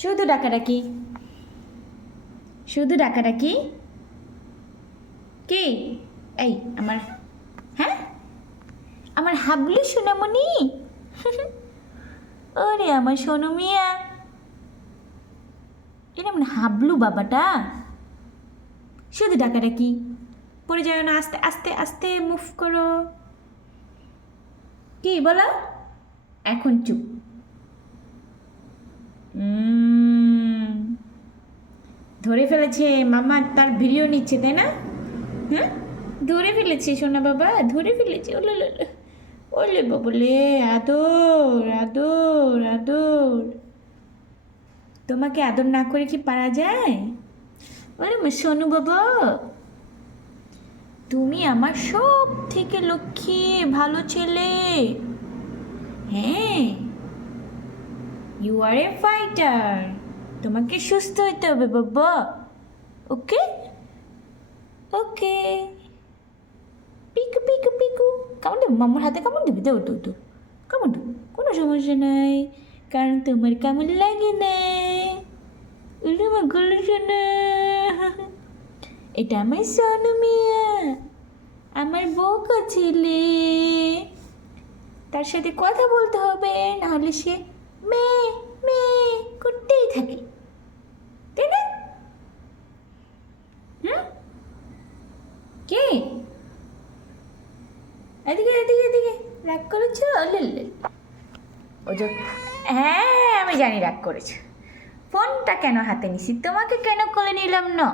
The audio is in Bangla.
শুধু ডাকাডাকি, শুধু ডাকাডাকি। কি এই আমার, হ্যাঁ আমার হাবলু সোনামণি। ওরে আমার সোনু মিয়া, এটা মানে হাবলু বাবাটা। শুধু ডাকাডাকি, পড়ে যাও না, আস্তে আস্তে আস্তে মুভ করো। কি বলো? এখন চুপ। ধরে ফেলেছে মামা, তার ভিডিও নিচ্ছে তাই না? হ্যাঁ ধরে ফেলেছে সোনা বাবা, ধরে ফেলেছে। ওলে ওলে বাবলে, আদর আদর আদর। তোমাকে আদর না করে কি পারা যায়? ওরে সোনু বাবা, তুমি আমার সব থেকে লক্ষ্মী ভালো ছেলে। হ্যাঁ, ইউ আর এ ফাইটার। তোমাকে সুস্থ হইতে হবে বাবা। ওকে ওকে। পিকু পিকু পিকু, কামড় দেবো মামার হাতে, কামড় দিবি? দেবো তো তো কামড় দেবো, কোনো সমস্যা নাই, কারণ তোমার কামড় লাগে না। উল্টো আমার গলা শোনা। এটা আমার সোনু মিয়া, আমার বোকা ছেলে। তার সাথে কথা বলতে হবে, নাহলে সে মেয়ে মেয়ে করতেই থাকে, তাই না? হুম, কে? এদিকে এদিকে এদিকে, রাগ করেছ? ও যে, হ্যাঁ আমি জানি রাগ করেছ। ফোনটা কেন হাতে নিছি, তোমাকে কেন কোলে নিলাম না?